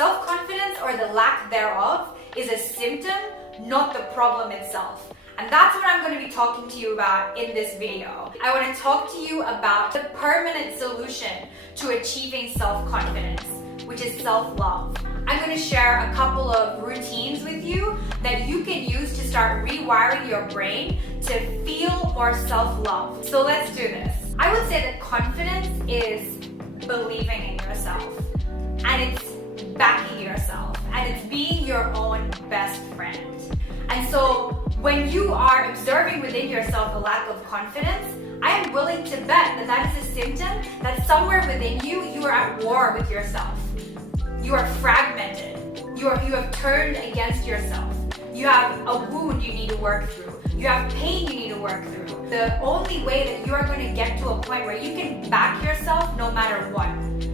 self-confidence, or the lack thereof, is a symptom, not the problem itself. And that's what I'm going to be talking to you about in this video. I want to talk to you about the permanent solution to achieving self-confidence, which is self-love. I'm going to share a couple of routines with you that you can use to start rewiring your brain to feel more self-love. So let's do this. I would say that confidence is believing in yourself, and it's backing yourself, and it's being your own best friend. And so when you are observing within yourself a lack of confidence, I am willing to bet that that is a symptom that somewhere within you, you are at war with yourself. You are fragmented. You have turned against yourself. You have a wound you need to work through. You have pain you need to work through. The only way that you are going to get to a point where you can back yourself no matter what,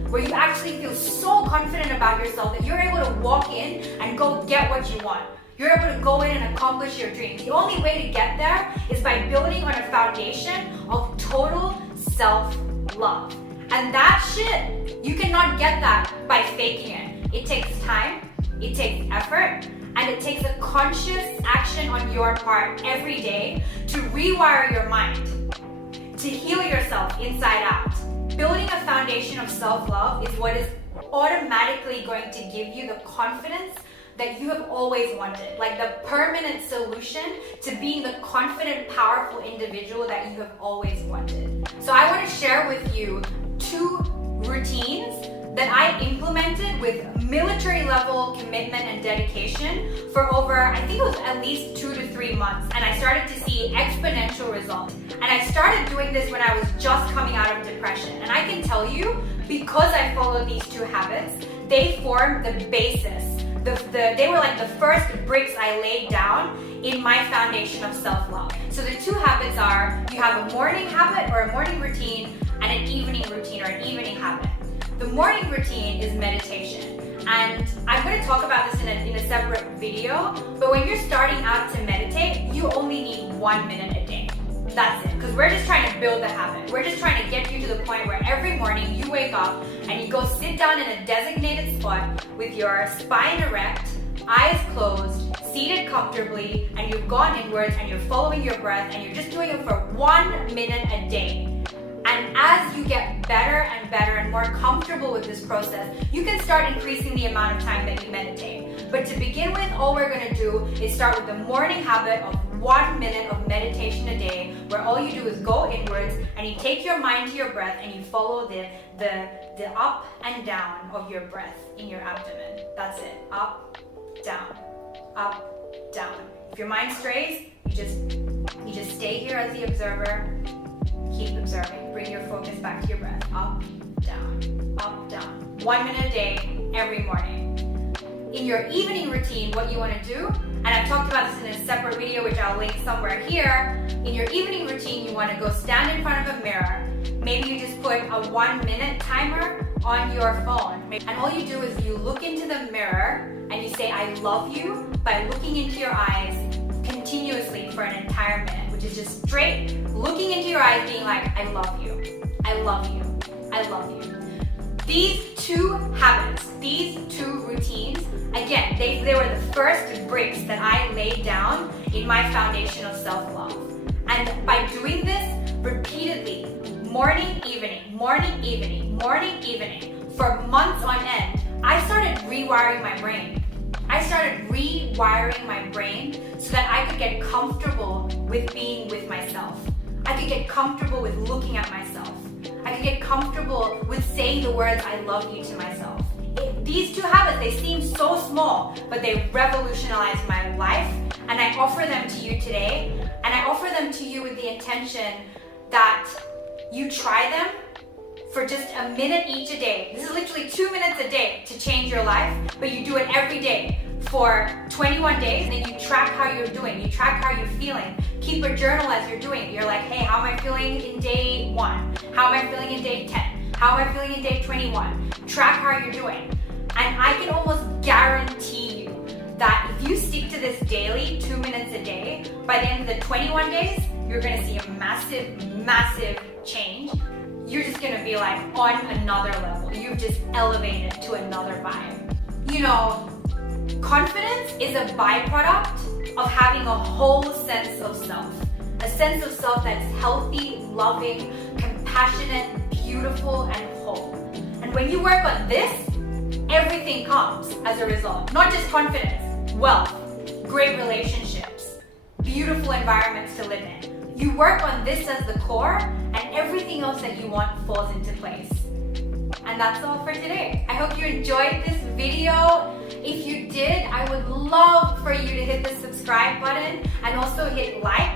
where you actually feel so confident about yourself that you're able to walk in and go get what you want. You're able to go in and accomplish your dreams. The only way to get there is by building on a foundation of total self-love. And that shit, you cannot get that by faking it. It takes time, it takes effort, and it takes a conscious action on your part every day to rewire your mind, to heal yourself inside out. Building a foundation of self-love is what is automatically going to give you the confidence that you have always wanted, like the permanent solution to being the confident, powerful individual that you have always wanted. So I want to share with you 2 routines that I implemented with military level commitment and dedication for over, I think it was at least 2 to 3 months, and I started to see exponential results. And I started doing this when I was just coming out of depression. And I can tell you, because I followed these 2 habits, they formed the basis. They were like the first bricks I laid down in my foundation of self-love. So the 2 habits are, you have a morning habit or a morning routine and an evening routine or an evening habit. The morning routine is meditation. And I'm going to talk about this in a separate video, but when you're starting out to meditate, you only need 1 minute a day. That's it, because we're just trying to build the habit. We're just trying to get you to the point where every morning you wake up and you go sit down in a designated spot with your spine erect, eyes closed, seated comfortably, and you've gone inwards and you're following your breath and you're just doing it for 1 minute a day. And as you get better and better and more comfortable with this process, you can start increasing the amount of time that you meditate. But to begin with, all we're going to do is start with the morning habit of 1 minute of meditation a day, where all you do is go inwards and you take your mind to your breath and you follow the up and down of your breath in your abdomen. That's it. Up, down, up, down. If your mind strays, you just stay here as the observer. Keep observing. Bring your focus back to your breath. Up, down, up, down. 1 minute a day, every morning. In your evening routine, what you want to do, and I've talked about this in a separate video, which I'll link somewhere here. In your evening routine, you want to go stand in front of a mirror. Maybe you just put a 1 minute timer on your phone. And all you do is you look into the mirror and you say, I love you, by looking into your eyes continuously for an entire minute, which is just straight looking into your eyes, being like, I love you, I love you, I love you. These 2 habits, these 2 routines, again, they were the first bricks that I laid down in my foundation of self-love. And by doing this repeatedly, morning, evening, morning, evening, morning, evening, for months on end, I started rewiring my brain. I started rewiring my brain so that I could get comfortable with being with myself. I could get comfortable with looking at myself. I could get comfortable with saying the words, I love you, to myself. These 2 habits, they seem so small, but they revolutionized my life, and I offer them to you today, and I offer them to you with the intention that you try them for just a minute each a day. This is literally 2 minutes a day to change your life, but you do it every day for 21 days, and then you track how you're doing. You track how you're feeling. Keep a journal as you're doing it. You're like, hey, how am I feeling in day 1? How am I feeling in day 10? How am I feeling in day 21? Track how you're doing. And I can almost guarantee you that if you stick to this daily, 2 minutes a day, by the end of the 21 days, you're gonna see a massive, massive change. You're just gonna be like on another level. You've just elevated to another vibe. you know, confidence is a byproduct of having a whole sense of self. A sense of self that's healthy, loving, compassionate, beautiful, and whole. And when you work on this, everything comes as a result. Not just confidence, wealth, great relationships, beautiful environments to live in. You work on this as the core, and everything else that you want falls into place. And that's all for today. I hope you enjoyed this video. If you did, I would love for you to hit the subscribe button and also hit like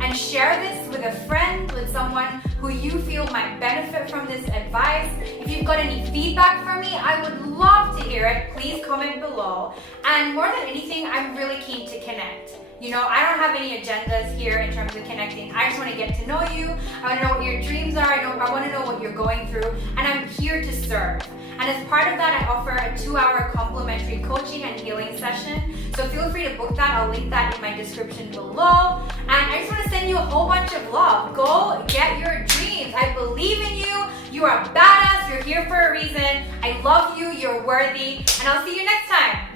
and share this with a friend, with someone who you feel might benefit from this advice. If you've got any feedback for me, I would love to hear it. Please comment below. And more than anything, I'm really keen to connect. You know, I don't have any agendas here in terms of connecting. I just want to get to know you. I want to know what your dreams are. I want to know what you're going through. And I'm here to serve. And as part of that, I offer a 2-hour complimentary coaching and healing session. So feel free to book that. I'll link that in my description below. And I just want to send you a whole bunch of love. Go get your dreams. I believe in you. You are badass. You're here for a reason. I love you. You're worthy. And I'll see you next time.